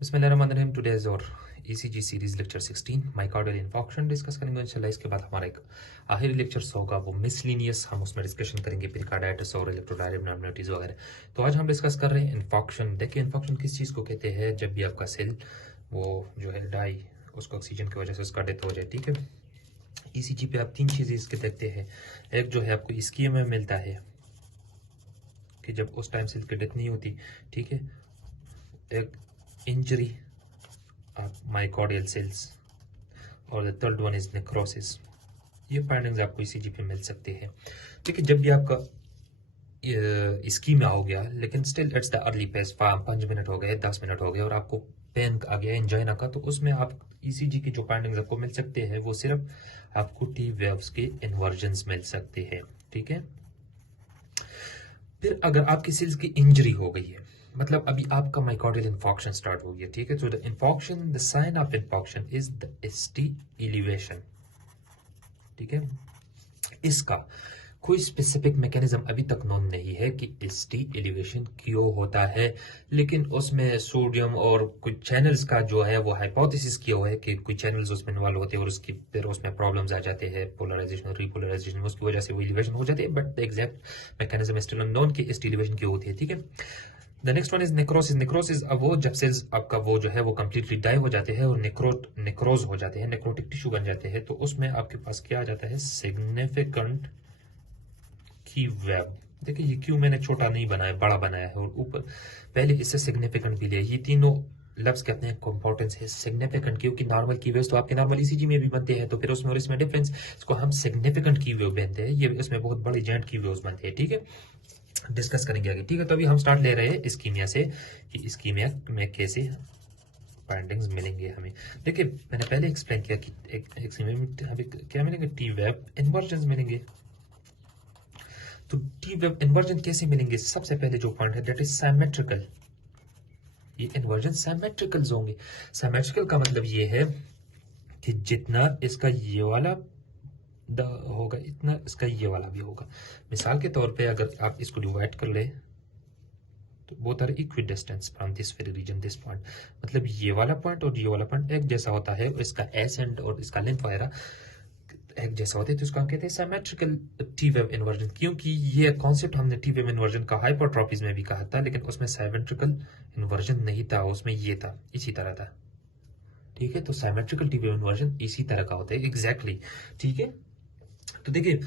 बिस्मिल्लाहिर्रहमानिर्रहीम। टुडेज और ECG series lecture 16 myocardial infarction discuss करेंगे इंशाल्लाह। इसके बाद हमारा एक आखिरी लेक्चर्स होगा वो मिसलिनियस, हम उसमें डिस्कशन करेंगे पेरिकार्डाइटिस और इलेक्ट्रोलाइटिस एब्नॉर्मलिटीज वगैरह। तो आज हम डिस्कस कर रहे हैं इन्फॉक्शन। देखिए इन्फॉक्शन किस चीज़ को कहते हैं, जब भी आपका सेल वो जो है डाई, उसको ऑक्सीजन की वजह से उसका डेथ हो जाए। ठीक है, ईसीजी पे आप तीन चीज़ें इसके देखते हैं। एक जो है आपको इसकी में मिलता है कि जब उस टाइम सेल की डेथ नहीं होती, ठीक है, एक इंजरी ऑफ माइकार्डियल सेल्स, और the third one is necrosis. ये फाइंडिंग्स आपको ईसीजी पे मिल सकते हैं। देखिए जब भी आपका इस्कीमिया हो गया, लेकिन still it's the early phase, 5 minute हो गए, 10 मिनट हो गए और आपको पेन आ गया एंजाइना का, तो उसमें आप ईसीजी की जो फाइंडिंग्स आपको मिल सकते हैं वो सिर्फ आपको टी वेव्स के इन्वर्जन्स मिल सकते हैं। ठीक है, फिर अगर आपकी सेल्स की इंजरी हो गई है, मतलब अभी आपका माइकार्डियल इन्फॉक्शन स्टार्ट हो गया, ठीक है, तो the infarction, the sign of infarction is the ST elevation. ठीक है, इसका कोई स्पेसिफिक मैकेनिज्म अभी तक नोन नहीं है कि एसटी एलिवेशन क्यों होता है, लेकिन उसमें सोडियम और कुछ चैनल्स का जो है वो हाइपोथेसिस किया हुआ है कि कुछ चैनल्स उसमें इन्वॉल्व होते हैं और उसकी फिर उसमें प्रॉब्लम्स आ जाते हैं, पोलराइजेशन रिपोलराइजेशन, उसकी वजह से वो एलिवेशन हो जाती है। But the exact mechanism still unknown कि एसटी एलिवेशन क्यों होती है। ठीक है, the next one is necrosis. Necrosis अब वो जब सेल्स आपका वो जो है वो कंप्लीटली डाई हो जाते हैं और नेक्रोज हो जाते हैं, नेक्रोटिक टिश्यू बन जाते हैं, तो उसमें आपके पास क्या आ जाता है, सिग्निफिकेंट की वेब। देखिए ये क्यों मैंने छोटा नहीं बनाया, बड़ा बनाया है, और ऊपर पहले इससे सिग्निफिकेंट भी लिया। ये तीनों लफ्ज कहते हैं इंपॉर्टेंस है सिग्निफिकेंट, क्योंकि नॉर्मल की वेव्स तो आपके नॉर्मल ईसीजी में भी बनते हैं, तो फिर उसमें और इसमें डिफरेंस, इसको हम सिग्निफिकेंट की वेव बनते हैं, ये इसमें बहुत बड़ी जेंट की वेव्स बनते हैं। ठीक है, डिस्कस करेंगे आगे। ठीक है, तो अभी हम स्टार्ट ले रहे हैं इस्कीमिया से कि इस्कीमिया में कैसे फाइंडिंग्स मिलेंगे हमें। देखिए मैंने पहले एक्सप्लेन किया कि इस्कीमिया में हमें क्या मिलेंगे, टी वेव इन्वर्जन्स मिलेंगे। तो टी वेव इन्वर्जन कैसे मिलेंगे, सबसे पहले जो पॉइंट है दैट इज सिमेट्रिकल। ये इन्वर्जन सिमेट्रिकल होंगे। सिमेट्रिकल का मतलब ये है कि जितना इसका ये वाला होगा इतना इसका ये वाला भी होगा। मिसाल के तौर पे अगर आप इसको डिवाइड कर ले तो both are equidistant from this very region, this point, मतलब ये वाला पॉइंट और ये वाला पॉइंट एक जैसा होता है, इसका एस एंड और इसका लेंथ वगैरह एक जैसा होता है, तो इसको हम कहते हैं सिमेट्रिकल टी वेव इन्वर्जन। क्योंकि ये कॉन्सेप्ट हमने टी वेव इन्वर्जन का हाइपरट्रॉपीज में भी कहा था, लेकिन उसमें सिमेट्रिकल इन्वर्जन नहीं था, उसमें ये था, इसी तरह था। ठीक है, तो सिमेट्रिकल टी वेव इन्वर्जन इसी तरह का होता है एग्जैक्टली। ठीक है, तो देखिए,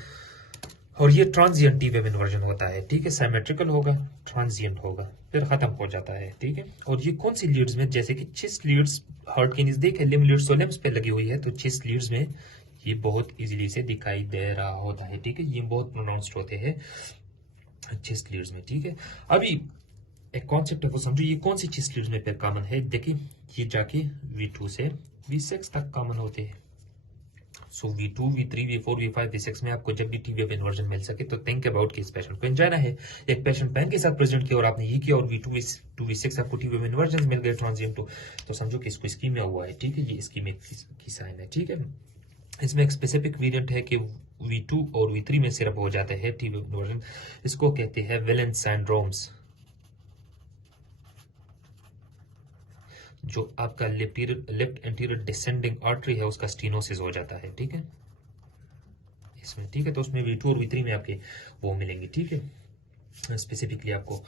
और ये ट्रांजिएंट टी वेव इन्वर्जन होता है। ठीक है, सिमेट्रिकल होगा, ट्रांजिएंट होगा, फिर खत्म हो जाता है। ठीक है, और ये कौन सी लीड्स में, जैसे कि चिस्ट लीड्स, हार्ट के नजदीक है, लिम लीड्स तो लिम्स पे लगी हुई है, तो चिस्ट लीड्स में ये बहुत इजीली से दिखाई दे रहा होता है। ठीक है, ये बहुत प्रोनाउंस्ड होते हैं चिस्ट लीड्स में। ठीक है, अभी एक कॉन्सेप्ट है वो समझो, ये कौन सी चिस्ट लीड्स में फिर कॉमन है। देखिए ये जाके V2 से V6 तक कॉमन होते हैं। सो V2, V3, V4, V5, V6 में आपको जब भी टी वेव इन्वर्जन मिल सके तो थिंक अबाउट कि इस पेशेंट को एंजाइना है, एक पेशेंट पेन के साथ प्रेजेंट किया और आपने ये किया और V2, V6 आपको टी वेव इन्वर्जन मिल गए ट्रांजिएंट, तो समझो कि इसको इस्कीमिया हुआ है। ठीक है, ये इस्कीमिया की साइन है। ठीक है, इसमें एक स्पेसिफिक वेरिएंट है कि V2 और V3 में सिर्फ हो जाता है टी वेव इन्वर्जन, इसको कहते हैं विलेंट सिंड्रोम्स। जो आपका लेफ्ट एंटीरियर डिसेंडिंग आर्टरी है उसका स्टीनोसिस हो जाता है। ठीक है, इसमें। ठीक है, तो उसमें V2 और V3 में आपके वो मिलेंगे। ठीक है, स्पेसिफिकली आपको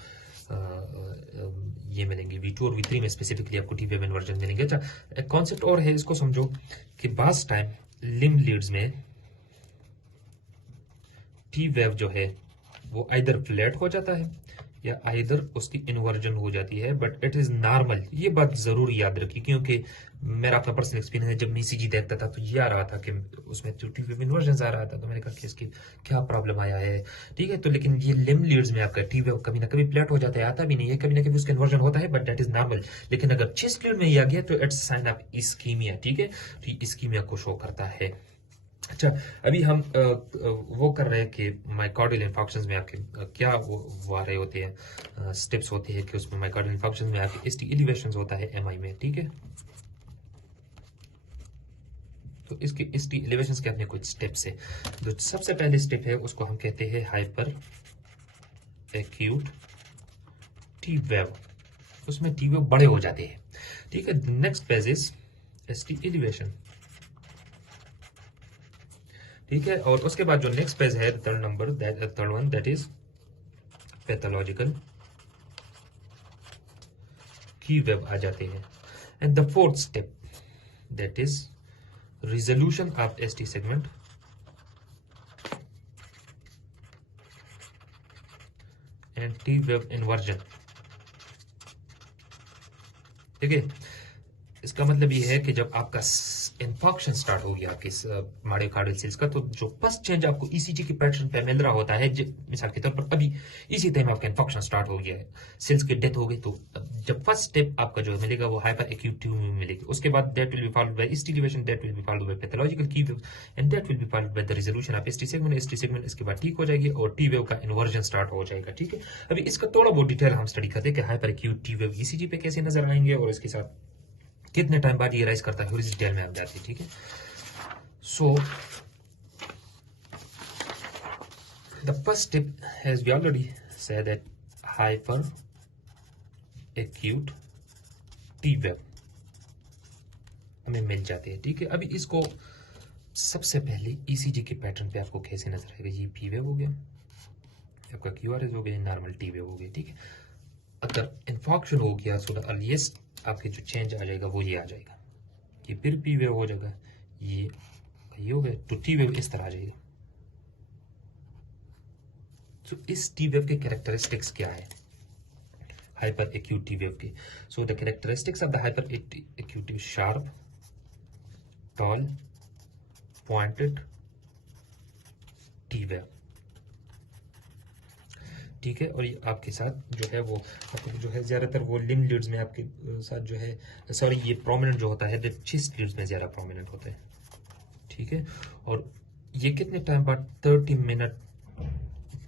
ये मिलेंगे V2 और V3 में स्पेसिफिकली आपको टी वेव इन्वर्जन मिलेंगे। अच्छा, एक कॉन्सेप्ट और है, इसको समझो कि बास टाइम लिम लीड्स में टी वेव जो है वो आइदर फ्लैट हो जाता है या आइदर उसकी इन्वर्जन हो जाती है, बट इट इज नॉर्मल। ये बात जरूर याद रखिए, क्योंकि मेरा अपना पर्सनल एक्सपीरियंस है, जब मैं ईसीजी देखता था तो ये आ रहा था कि उसमें टी वेव इन्वर्जन आ रहा था, तो मैंने कहा कि इसकी क्या प्रॉब्लम आया है। ठीक है, तो लेकिन ये लिम लीड्स में आपका टी वेव कभी ना कभी फ्लैट हो जाता है, आता भी नहीं है, कभी ना कभी उसका इन्वर्जन होता है, बट दैट इज नॉर्मल। लेकिन अगर चिस्ट लीड में ही आ गया तो इट्स साइन ऑफ इस्कीमिया। ठीक है, तो इस्कीमिया को शो करता है। अच्छा, अभी हम वो कर रहे हैं कि माइकार्डियल इन्फॉक्शंस में आपके क्या वो आ रहे होते हैं, स्टेप्स होते हैं कि उसमें माइकार्डियल इन्फॉक्शंस में आपके एसटी एलिवेशंस होता है एमआई में। ठीक है, तो इसके एसटी एलिवेशंस के अपने कुछ स्टेप्स है। जो सबसे पहले स्टेप है उसको हम कहते हैं हाइपर एक्यूट टी वेव। उसमें टी वेव बड़े हो जाते हैं, ठीक है। Next page is ST elevation, ठीक है। और उसके बाद जो नेक्स्ट पेज है third one, that is pathological Q wave आ जाते हैं। And the fourth step that is resolution of ST segment and T wave inversion, ठीक है। इसका मतलब ये है कि जब आपका इंफॉक्शन स्टार्ट हो गया आपके मायोकार्डियल सेल्स का, तो जो फर्स्ट चेंज आपको ईसीजी के पैटर्न पे मिल रहा होता है, मिसाल के तौर पर अभी इसी टाइम आपका इंफॉक्शन स्टार्ट हो गया है, सेल्स की डेथ हो गई, तो जब फर्स्ट स्टेप आपका जो मिलेगा वो हाइपर एक्यूट ट्यूब में मिलेगी। उसके बाद that will be followed by ST elevation, that will be followed by pathological Q wave and that will be followed by the resolution of ST segment इसके बाद ठीक हो जाएगी और टी वेव का इन्वर्जन स्टार्ट हो जाएगा, ठीक है। अभी इसका थोड़ा बहुत डिटेल हम स्टडी करते हैं कि hyper acute T wave ECG पे कैसे नजर आएंगे और इसके साथ कितने टाइम बाद ये राइज करता है और इस डिटेल में आप जाते हैं, ठीक है। So the first step has we already said that hyper acute T wave हमें मिल जाते हैं, ठीक है। अभी इसको सबसे पहले ईसीजी के पैटर्न पे आपको कैसे नजर आएगा, ये पी वेव हो गया, आपका क्यूआरएस हो गया, नॉर्मल टी वेव हो गया, ठीक है। अगर इन्फॉक्शन हो गया सो द अर्लीस्ट आपके जो चेंज आ जाएगा वो ये आ जाएगा, ये फिर पी वेव हो जाएगा, ये हो गया, तो टी वेव इस तरह आ जाएगा। सो इस टी वेव के कैरेक्टरिस्टिक्स क्या है हाइपर एक्यूट टी वेव के? So the characteristics of the hyper acute is sharp, tall, pointed T wave, ठीक है। और ये आपके साथ जो है वो जो है ज्यादातर वो लिम्ब लीड्स में आपके साथ जो है, सॉरी ये प्रोमिनेंट जो होता है चिस्ट लीड्स में ज्यादा प्रोमिनेंट होता है, ठीक है। और ये कितने टाइम बाद 30 मिनट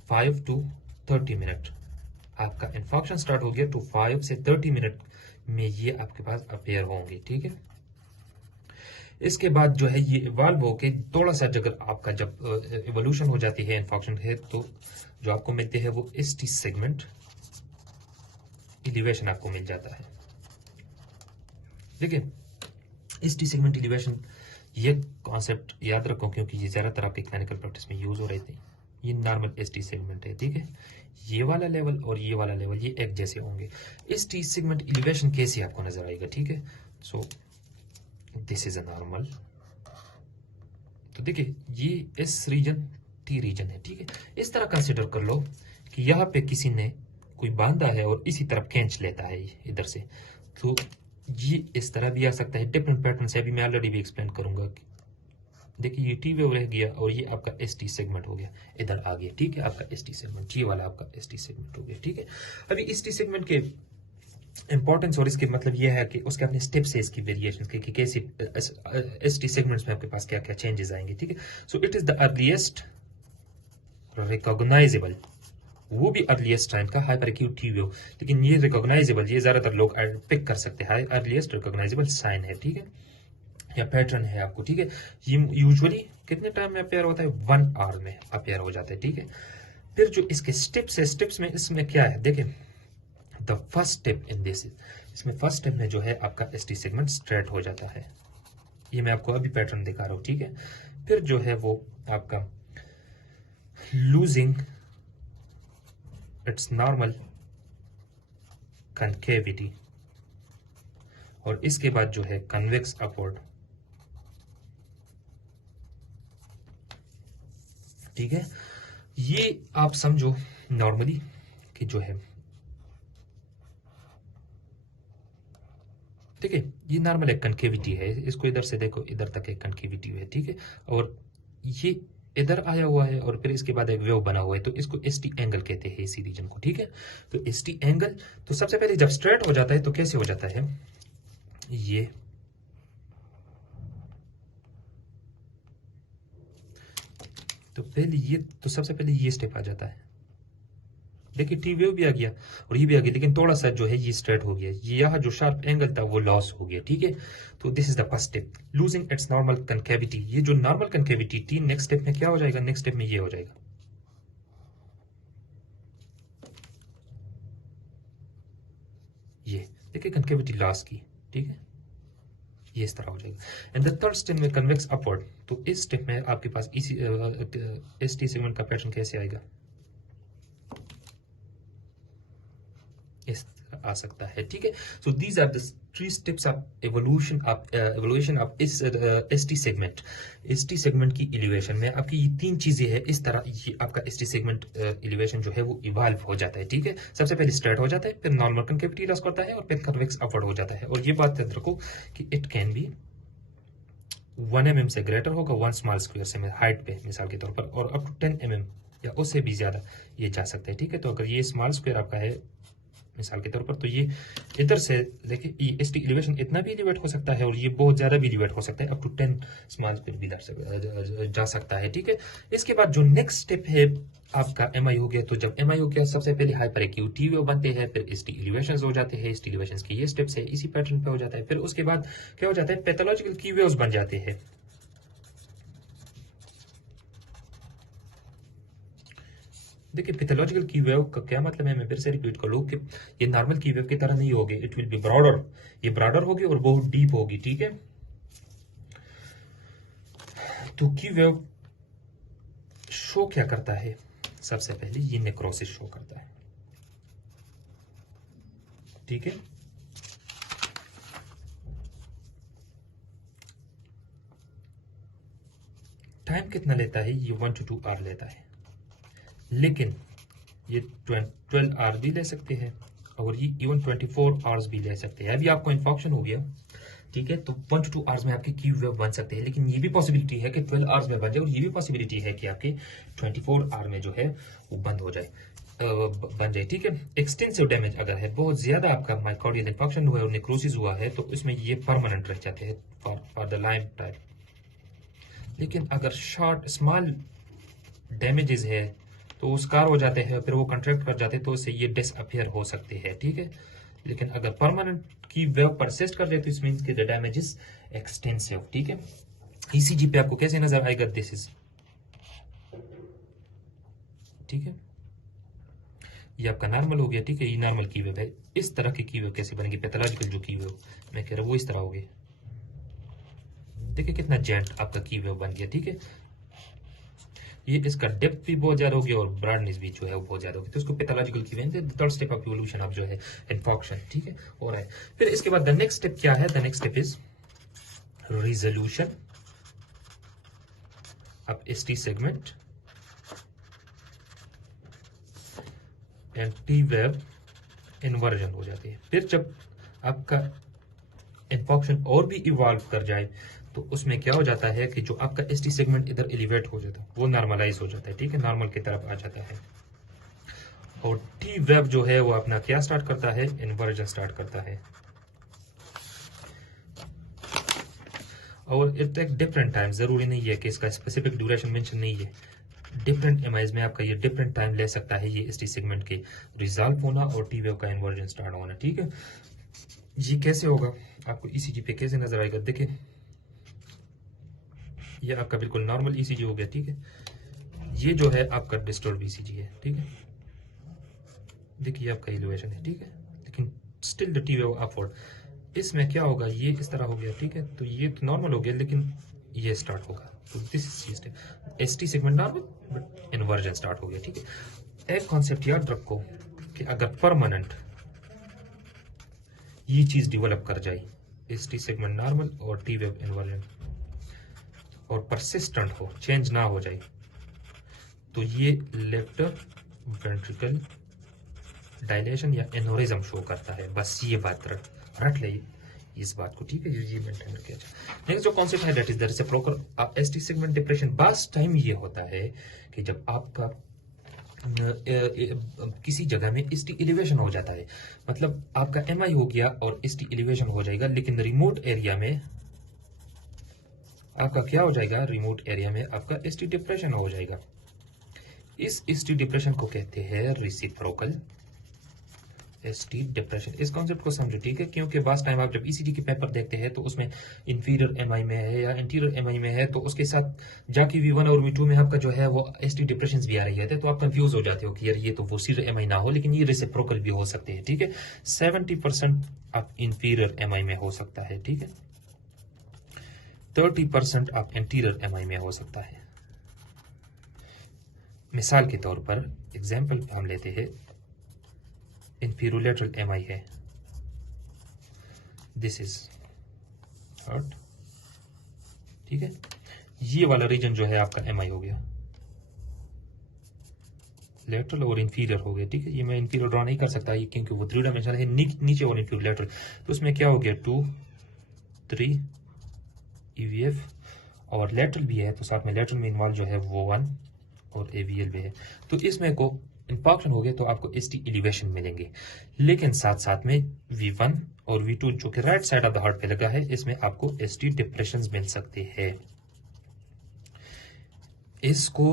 5 to 30 मिनट आपका इन्फॉक्शन स्टार्ट हो गया तो 5 से 30 मिनट में ये आपके पास अपेयर होंगे, ठीक है। इसके बाद जो है ये इवॉल्व होके थोड़ा सा जब आपका जब इवोल्यूशन हो जाती है इन्फॉक्शन है, तो जो आपको मिलते हैं वो एसटी सेगमेंट एलिवेशन आपको मिल जाता है, देखिए। एसटी सेगमेंट एलिवेशन ये कॉन्सेप्ट याद रखो क्योंकि ये ज्यादातर आपके क्लिनिकल प्रैक्टिस में यूज हो रहे थे। ये नॉर्मल एसटी सेगमेंट है, ठीक है। ये वाला लेवल और ये वाला लेवल ये एक जैसे होंगे। एसटी सेगमेंट एलिवेशन कैसे आपको नजर आएगा, ठीक है। So this is a normal, तो देखिए ये एस रीजन टी रीजन है, ठीक है। इस तरह कंसिडर कर लो कि यहाँ पे किसी ने कोई बांधा है और इसी तरफ खींच लेता है इधर से, तो ये इस तरह भी आ सकता है, डिफरेंट पैटर्न से। अभी मैं ऑलरेडी भी एक्सप्लेन करूंगा। देखिए ये टी वेव रह गया और ये आपका एस टी सेगमेंट हो गया, इधर आ गया, ठीक है। आपका एस टी सेगमेंट ये वाला आपका एस टी सेगमेंट हो गया, ठीक है। अभी एस टी सेगमेंट के इंपॉर्टेंस और इसके मतलब यह है कि उसके अपने स्टेप्स है, इसकी वेरिएशंस के कि कैसे एस टी सेगमेंट्स में आपके पास क्या क्या चेंजेस आएंगे, ठीक है। So it is the earliest recognisable, वो भी अर्लीस्ट टाइम का हाइपर एक्यूट टी वेव, लेकिन ये रिकॉग्नाइजेबल ये ज्यादातर लोग पिक कर सकते हैं, अर्लीस्ट रिकॉग्नाइजेबल साइन है, ठीक है, या पैटर्न है आपको, ठीक है। ये यूजुअली कितने टाइम में अपेयर होता है, 1 आवर में अपेयर हो जाता है, ठीक है। फिर जो इसके स्टेप्स है, स्टेप्स में इसमें क्या है, देखिए the first step in this, इसमें फर्स्ट स्टेप में जो है आपका एसटी सेगमेंट स्ट्रेट हो जाता है, ये मैं आपको अभी पैटर्न दिखा रहा हूं, ठीक है। फिर जो है वो आपका लूजिंग इट्स नॉर्मल कनकेविटी, और इसके बाद जो है कन्वेक्स अपवर्ड, ठीक है। ये आप समझो नॉर्मली कि जो है, ठीक है, ये नॉर्मल एक कनकेविटी है, इसको इधर से देखो इधर तक एक कनकेविटी है, ठीक है। और ये इधर आया हुआ है और फिर इसके बाद एक वेव बना हुआ है, तो इसको एसटी एंगल कहते हैं इसी रीजन को, ठीक है। तो एसटी एंगल, तो सबसे पहले जब स्ट्रेट हो जाता है तो कैसे हो जाता है, ये तो पहले ये, तो सबसे पहले ये स्टेप आ जाता है, देखिए टी वेव भी आ गया और ये भी आ गया, लेकिन थोड़ा सा जो है ये स्ट्रेट हो गया, ये यहाँ जो शार्प एंगल था वो लॉस हो गया, ठीक है। तो this is the first step, losing its normal concavity. ये जो नॉर्मल कनकेविटी थी, नेक्स्ट स्टेप में क्या हो जाएगा, नेक्स्ट स्टेप में ये हो जाएगा, ये देखिए कनकेविटी लॉस की, ठीक है, ये इस तरह हो जाएगा। एंड द थर्ड स्टेप में कन्वेक्स अपवर्ड, तो इस स्टेप में आपके पास इसी एसटी सेगमेंट का पैटर्न कैसे आएगा, इस तरह आ सकता है, ठीक है। So these are the 3 steps of evolution of इस एसटी सेगमेंट। एसटी सेगमेंट की एलिवेशन में आपकी ये 3 चीजें हैं, इस तरह ये आपका एसटी सेगमेंट एलिवेशन जो है वो इवॉल्व हो जाता है, ठीक है। सबसे पहले स्ट्रेट हो जाता है, फिर नॉर्मल कनकेविटी लॉस करता है और फिर कन्वेक्स अपवर्ड हो जाता है। और ये बात याद रखो कि इट कैन बी 1 mm से ग्रेटर होगा 1 स्मॉल स्क्वायर से हाइट पे मिसाल के तौर पर, और अप टू 10 mm या उससे भी ज्यादा ये जा सकते हैं, ठीक है। तो अगर ये स्मॉल स्क्वायर आपका है मिसाल के तौर पर, तो ये इधर से देखिए एसटी एलिवेशन इतना भी एलिवेट हो सकता है और ये बहुत ज्यादा भी एलिवेट हो सकता है, अप टू 10 स्मॉल स्क्वायर भी जा सकता है, ठीक है। इसके बाद जो नेक्स्ट स्टेप है आपका एमआई हो गया, तो जब एमआई हो गया सबसे पहले हाइपर एक्यूट टी वेव बनते हैं, फिर एसटी एलिवेशंस हो जाते हैं, एसटी एलिवेशंस के ये स्टेप्स है इसी पैटर्न पे हो जाता है। फिर उसके बाद क्या हो जाता है, पैथोलॉजिकल की वेव्स बन जाते हैं। देखिए पैथोलॉजिकल की वेव का क्या मतलब है, मैं फिर से रिपीट कर लूं कि ये नॉर्मल की वेव की तरह नहीं होगी, इट विल बी ब्रॉडर, ये ब्रॉडर होगी और बहुत डीप होगी, ठीक है। तो की वेव शो क्या करता है, सबसे पहले ये नेक्रोसिस शो करता है, ठीक है। टाइम कितना लेता है, ये 1 to 2 आवर लेता है, लेकिन ये 12 आवर्स भी ले सकते हैं और ये इवन 24 आवर्स भी ले सकते हैं। अभी आपको इन्फॉक्शन हो गया, ठीक है, तो 1 to 2 आवर्स में आपके की वेव बन सकते हैं, लेकिन ये भी पॉसिबिलिटी है कि 12 आवर्स में बन जाए और ये भी पॉसिबिलिटी है कि आपके 24 आवर में जो है वो बंद हो जाए, बन जाए, ठीक है। एक्सटेंसिव डैमेज अगर है, बहुत ज्यादा आपका माइकोडियल इन्फेक्शन हुआ है और नेक्रोसिस हुआ है, तो इसमें ये परमानेंट रह जाते हैं फॉर द लाइफ टाइम। लेकिन अगर शॉर्ट स्मॉल डैमेजेस है तो वो स्कार हो जाते हैं, फिर वो कंट्रैक्ट कर जाते हैं, तो इससे ये डिसअपियर हो सकते हैं, ठीक है। लेकिन अगर परमानेंट की वेव परसिस्ट कर जाए तो इसमें द डैमेज इज एक्सटेंसिव, ठीक है। ईसीजी पे आपको कैसे नजर आएगा, दिस इज, ठीक है, ये आपका नॉर्मल हो गया, ठीक है, ये नॉर्मल की वेव है। इस तरह की वेव कैसे बनेगी, पैथोलॉजिकल जो की वेव मैं कह रहा हूँ वो इस तरह होगी, देखिए कितना जेंट आपका की वेव बन गया, ठीक है। ये इसका डेप्थ भी बहुत ज्यादा होगी और ब्रॉडनेस भी जो है वो बहुत ज्यादा होगी, तो उसको pathological Q wave, third step of evolution of जो है इन्फॉक्शन, ठीक है, हो रहा है। फिर इसके बाद द नेक्स्ट स्टेप क्या है, the next step is resolution of ST segment and T wave inversion हो जाती है। फिर जब आपका इन्फॉक्शन और भी इवॉल्व कर जाए तो उसमें क्या हो जाता है कि जो आपका एसटी सेगमेंट इधर एलिवेट हो जाता है वो नॉर्मलाइज हो जाता है, ठीक है, नॉर्मल की तरफ आ जाता है। और टी वेव जो है वो अपना क्या स्टार्ट करता है, इन्वर्जन स्टार्ट करता है। और इट टेक डिफरेंट टाइम, जरूरी नहीं है कि इसका स्पेसिफिक ड्यूरेशन मेंशन नहीं है, डिफरेंट एमआईज में आपका ये डिफरेंट टाइम ले सकता है, ये एसटी सेगमेंट के रिजॉल्व होना और टी वेव का इन्वर्जन स्टार्ट होना, ठीक है। ये कैसे होगा, आपको ईसीजी पे कैसे नजर आएगा, देखिए ये आपका बिल्कुल नॉर्मल ईसीजी हो गया, ठीक है। ये जो है आपका डिस्टर्ब ईसीजी है, ठीक है, देखिए आपका इलिवेशन है, ठीक है, लेकिन still the T wave upward. इसमें क्या होगा, ये इस तरह हो गया, ठीक है, तो ये तो नॉर्मल हो गया लेकिन ये स्टार्ट होगा, तो this is ST segment normal but inversion start हो गया, ठीक है। एक कॉन्सेप्ट याद रखो कि अगर परमानेंट ये चीज डेवलप कर जाए, एसटी सेगमेंट नॉर्मल और टी वेव इन्वर्जन, और परसिस्टेंट हो, चेंज ना हो जाए, तो ये लेफ्ट वेंट्रिकल डायलेशन या एनोरिज्म शो करता है। बस ये बात रट ले इस बात को, ठीक है, ये मेंटेन करके। नेक्स्ट जो कॉन्सेप्ट है that is the reciprocal ST segment depression. बस टाइम ये होता है कि जब आपका किसी जगह में एसटी एलिवेशन हो जाता है, मतलब आपका एमआई हो गया और एसटी एलिवेशन हो जाएगा, लेकिन रिमोट एरिया में आपका क्या हो जाएगा, रिमोट एरिया में आपका एसटी डिप्रेशन हो जाएगा। इस एसटी डिप्रेशन को कहते हैं रेसिप्रोकल एसटी डिप्रेशन, इस कॉन्सेप्ट को समझो, ठीक है, क्योंकि लास्ट टाइम आप जब ईसीजी के पेपर देखते हैं तो उसमें इंफीरियर एमआई में है या इंटीरियर एमआई में है, तो उसके साथ जाके V1 और V2 में आपका जो है वो एसटी डिप्रेशन भी आ रही है, तो आप कंफ्यूज हो जाते हो कि यार ये तो वो सीरियर एमआई ना हो, लेकिन ये रेसिप्रोकल भी हो सकते हैं, ठीक है। 70% आप इंफीरियर एमआई में हो सकता है, ठीक है, 30% आप इंटीरियर एमआई में हो सकता है। मिसाल के तौर पर एग्जाम्पल हम लेते हैं, इंफीरोलेटरल एमआई है, दिस इज हार्ट, ठीक है, ये वाला रीजन जो है आपका एमआई हो गया, लेटरल और इंफीरियर हो गया, ठीक है। ये मैं इंफीरियर ड्रॉ नहीं कर सकता ये क्योंकि वो 3 डायमेंशनल है, नीचे और इंफीरियर लेटरल, तो उसमें क्या हो गया 2 3 EVF, और लेटरल भी है तो साथ में लेटरल में इन्वॉल्व जो है वो 1 और AVL भी है, तो इसमें को इंफॉक्शन हो गए तो आपको ST एलिवेशन मिलेंगे, लेकिन साथ साथ में V1 और V2 जो कि right side of the heart पे लगा है, इसमें आपको ST डिप्रेशन मिल सकते हैं। इसको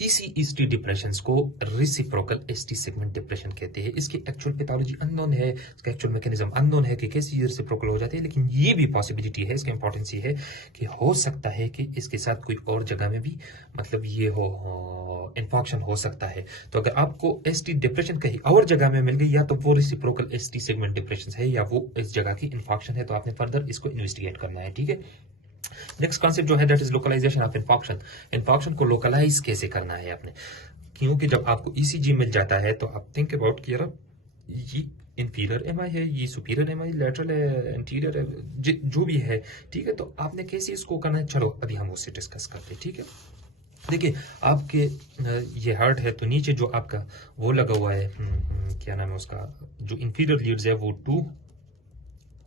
इसी ST डिप्रेशन को रेसिप्रोकल ST सेगमेंट डिप्रेशन कहते हैं। इसकी एक्चुअल पैथोलॉजी अननोन है, इसका एक्चुअल मैकेनिज्म अननोन है कि कैसे ये रेसिप्रोकल हो जाते हैं, लेकिन ये भी पॉसिबिलिटी है, इसका इंपॉर्टेंस ये है कि हो सकता है कि इसके साथ कोई और जगह में भी मतलब ये हो इन्फॉक्शन हो सकता है। तो अगर आपको ST डिप्रेशन कहीं और जगह में मिल गई, या तो वो रेसिप्रोकल ST सेगमेंट डिप्रेशन है या वो इस जगह की इन्फॉक्शन है, तो आपने फर्दर इसको इन्वेस्टिगेट करना है, ठीक है। नेक्स्ट कॉन्सेप्ट जो है that is localisation of infarction. Infarction को लोकलाइज कैसे करना है आपने, क्योंकि जब आपको ECG मिल जाता है तो आप थिंक अबाउट कि यार ये इंफीरियर एमआई है, ये सुपीरियर एमआई, लेटरल है, इंटीरियर है, जो भी है, ठीक है, तो आपने कैसे इसको करना है, चलो अभी हम उससे डिस्कस करते हैं, ठीक है। देखिए आपके ये हार्ट है, तो नीचे जो आपका वो लगा हुआ है, क्या नाम है उसका, जो इंफीरियर लीड्स है वो 2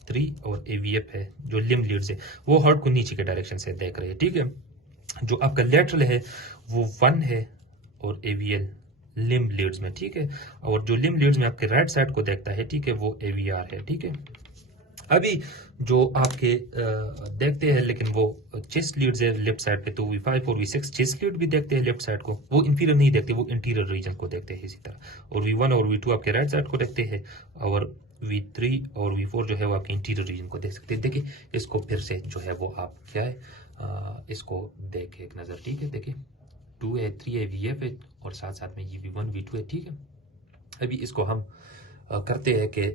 3 और AVF है, जो लिम लीड्स है वो हार्ट को नीचे के डायरेक्शन से देख रहे हैं, ठीक है। जो आपका लेटरल है वो 1 है और AVL लिम लीड्स में, ठीक है, और जो लिम लीड्स में आपके राइट साइड को देखता है, ठीक है, वो AVR है, ठीक है। अभी जो आपके देखते हैं, लेकिन वो चेस्ट लीड्स है लेफ्ट साइड पे, तो V5 और V6 चेस्ट लीड भी देखते हैं लेफ्ट साइड को, वो इंफीरियर नहीं देखते, वो इंटीरियर रीजन को देखते हैं इसी तरह, और V1 और V2 आपके राइट साइड को देखते हैं, और V3 और V4 जो है वो आपके इंटीरियर रीजन को देख सकते हैं। देखिए इसको फिर से जो है वो आप क्या है इसको देखे एक नज़र, ठीक है। देखिए 2 है 3 है VF है और साथ साथ में ये V1 V2 है, ठीक है। अभी इसको हम करते हैं कि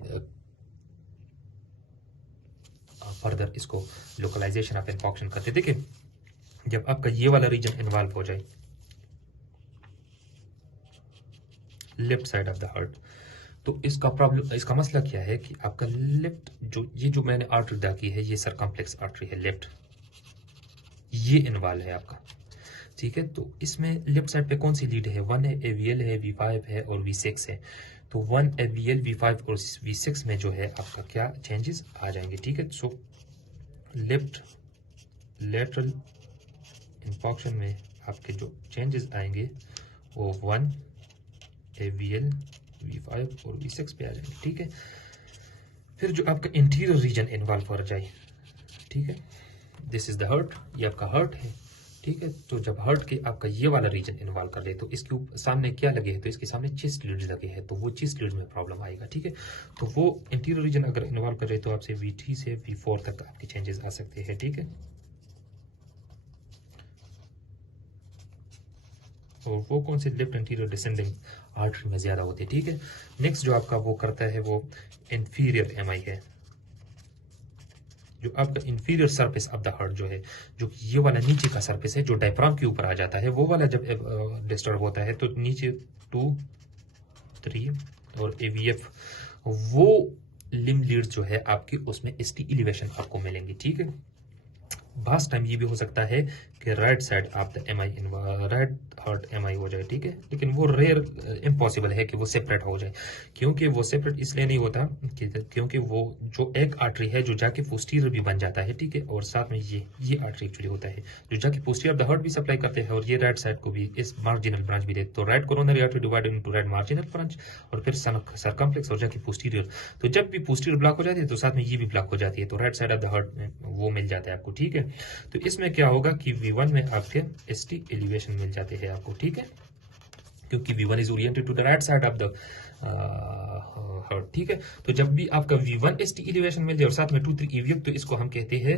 फर्दर इसको लोकलाइजेशन ऑफ इन्फॉक्शन करते। देखिए जब आपका ये वाला रीजन इन्वॉल्व हो जाए left side of the heart, तो इसका प्रॉब्लम, इसका मसला क्या है कि आपका लेफ्ट जो मैंने आर्टरी ड्रा की है, ये सरकम्प्लेक्स आर्टरी है लेफ्ट, ये इन्वॉल्व है आपका, ठीक है। तो इसमें लेफ्ट साइड पे कौन सी लीड है, 1 है, AVL है, V5 है और V6 है, तो 1 AVL V5 और V6 में जो है आपका क्या चेंजेस आ जाएंगे, ठीक है। सो लेफ्ट लेटरल इन्फॉक्शन में आपके जो चेंजेस आएंगे वो 1 AVL V5 और V6 पे आ जाएंगे, ठीक है। फिर जो आपका इंटीरियर रीजन इन्वॉल्व हो जाए, ठीक है, दिस इज द हार्ट, ये आपका हार्ट है, ठीक है। तो जब हार्ट के आपका ये वाला रीजन इन्वॉल्व कर ले, तो इसके सामने क्या लगे है, तो इसके सामने चेस्ट लीड्स लगे हैं, तो वो चेस्ट लीड में प्रॉब्लम आएगा, ठीक है। तो वो इंटीरियर रीजन अगर इन्वॉल्व कर रहे तो आपसे V3 से V4 तक आपके चेंजेस आ सकते हैं, ठीक है। और वो कौन से, लेफ्ट एंटीरियर डिसेंडिंग आर्टरी में ज्यादा होते हैं, ठीक है। नेक्स्ट जो आपका वो करता है वो इंफीरियर एमआई है, जो आपका inferior surface of the heart जो है, जो ये वाला नीचे का सरफेस है जो डायफ्राम के ऊपर आ जाता है, वो वाला जब डिस्टर्ब होता है तो नीचे 2 3 और AVF वो लिम लीड जो है आपकी, उसमें ST एलिवेशन आपको मिलेंगी, ठीक है। बास टाइम ये भी हो सकता है कि right side of the MI right heart MI हो जाए, ठीक है, लेकिन वो रेयर इम्पॉसिबल है कि वो सेपरेट हो जाए, क्योंकि वो सेपरेट इसलिए नहीं होता क्योंकि वो जो एक आर्टरी है जो जाके पोस्टीरियर भी बन जाता है, ठीक है, और साथ में ये आर्टरी एक्चुअली होता है जो जाके पोस्टीरियर द हार्ट भी सप्लाई करते हैं, और ये राइट साइड को भी इस मार्जिनल ब्रांच भी देते, तो right coronary artery divided into right marginal branch और फिर सरकम्प्लेक्स और जाके पोस्टीरियर, तो जब भी पोस्टीरियर ब्लॉक हो जाती है तो साथ में ये भी ब्लॉक हो जाती है, तो right side of the heart में वो मिल जाता है आपको, ठीक है। तो इसमें क्या होगा कि V1 में आपके ST एलिवेशन मिल जाते हैं आपको, ठीक है। क्योंकि V1 is oriented to the right side of the heart, ठीक है। तो जब भी आपका V1 ST एलिवेशन मिल जाए और साथ में 2-3 EVF, तो इसको हम कहते हैं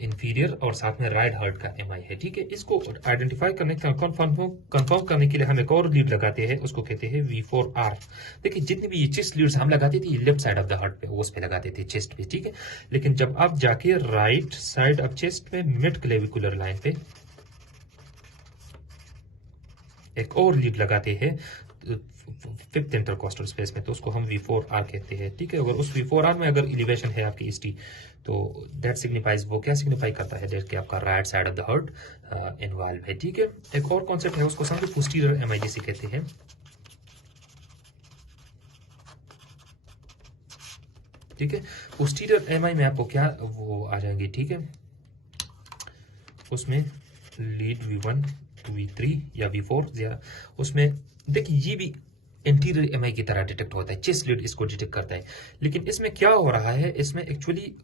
इंफीरियर और साथ में राइट हर्ट का MI है, ठीक है। इसको आइडेंटिफाई करने का कंफर्म करने के लिए हम एक और लीड लगाते हैं, उसको कहते हैं V4R। देखिए जितनी भी ये चेस्ट लीड्स हम लगाते थे, left side of the heart पे, उस पे लगाते थे, चेस्ट पे, ठीक है। लेकिन जब आप जाके राइट साइड ऑफ चेस्ट में मिड क्लेविकुलर लाइन पे एक और लीड लगाते हैं फिफ्थ इंटरकोस्टल स्पेस में, तो उसको हम V4R कहते हैं, ठीक है। अगर उस V4R में अगर एलिवेशन है आपकी ST, तो दैट सिग्निफाइज, वो क्या सिग्निफाई करता है, दैट कि आपका right side of the heart involve है, ठीक है। एक और कॉन्सेप्ट है, उसको समझो पोस्टीरियर MI जिसे कहते हैं, ठीक है। पोस्टीरियर MI में आपको क्या वो आ जाएंगे, ठीक है। उसमें लीड V1 V3 या V4, या उसमें देखिए ये भी इंटीरियर MI की तरह डिटेक्ट होता है, चेस्ट लीड इसको डिटेक्ट करता है। लेकिन इसमें क्या हो रहा है, इसमें एक्चुअली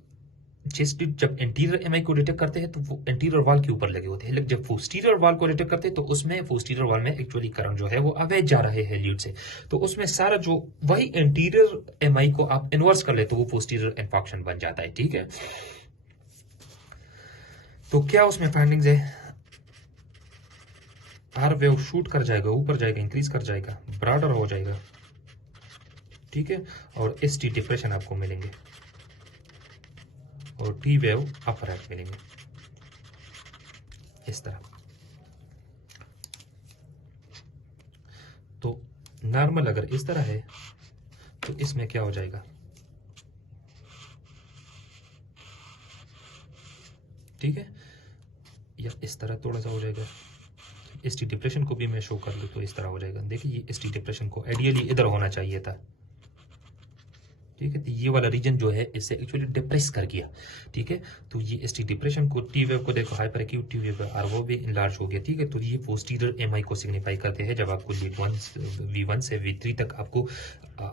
चेस्ट लीड जब इंटीरियर MI को डिटेक्ट करते हैं तो वो इंटीरियर वॉल के ऊपर लगे होते हैं, लेकिन जब पोस्टीरियर वॉल को डिटेक्ट करते हैं तो उसमें पोस्टीरियर वॉल में एक्चुअली करंट जो है वो अवैध जा रहे हैं लीड से, तो उसमें सारा जो वही इंटीरियर MI को आप इन्वर्स कर ले तो वो पोस्टीरियर इन्फॉक्शन बन जाता है, ठीक है। तो क्या उसमें फाइंडिंग्स है, आर वेव शूट कर जाएगा, ऊपर जाएगा, इंक्रीज कर जाएगा, ब्रॉडर हो जाएगा, ठीक है। और ST डिप्रेशन आपको मिलेंगे और T वेव अपराइट मिलेंगे इस तरह। तो नॉर्मल अगर इस तरह है तो इसमें क्या हो जाएगा, ठीक है, या इस तरह थोड़ा सा हो जाएगा। ST डिप्रेशन को भी मैं शो कर लूँ तो इस तरह हो जाएगा। देखिए ये ST डिप्रेशन को आइडियली इधर होना चाहिए था, ठीक है। तो ये वाला रीजन जो है इससे एक्चुअली डिप्रेस कर गया, ठीक है। तो ये ST डिप्रेशन को, T वेव को देखो, हाइपर एक्यूट T वेव और वो भी इनलार्ज हो गया, ठीक है। तो ये पोस्टीरियर MI को सिग्निफाई करते हैं। जब आपको V1 से V3 तक आपको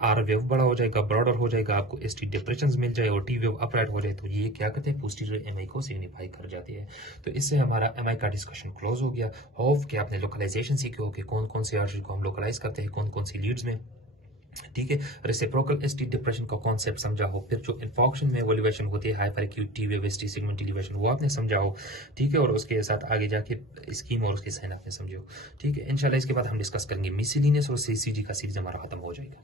R वेव बड़ा हो जाएगा, ब्रॉडर हो जाएगा, आपको ST डिप्रेशन मिल जाए और T वेव अपराइट हो जाए, तो ये क्या कहते हैं, पोस्टीरियर MI को सिग्निफाई कर जाती है। तो इससे हमारा MI का डिस्कशन क्लोज हो गया। होप कि आपने लोकलाइजेशन सीखे हो कि कौन कौन से आर्टरी को हम लोकलाइज करते हैं, कौन कौन सी लीड्स में, ठीक है। रेसिप्रोकल ST डिप्रेशन का कॉन्सेप्ट समझा हो, फिर जो इन्फॉक्शन में एवोल्यूशन होती है, hyper acute T wave ST segment elevation, वो आपने समझा हो, ठीक है। और उसके साथ आगे जाके स्कीम और उसके साइन आपने समझे हो, ठीक है। इंशाल्लाह इसके बाद हम डिस्कस करेंगे मिसलिनियस और CCG का सीरीज हमारा खत्म हो जाएगा।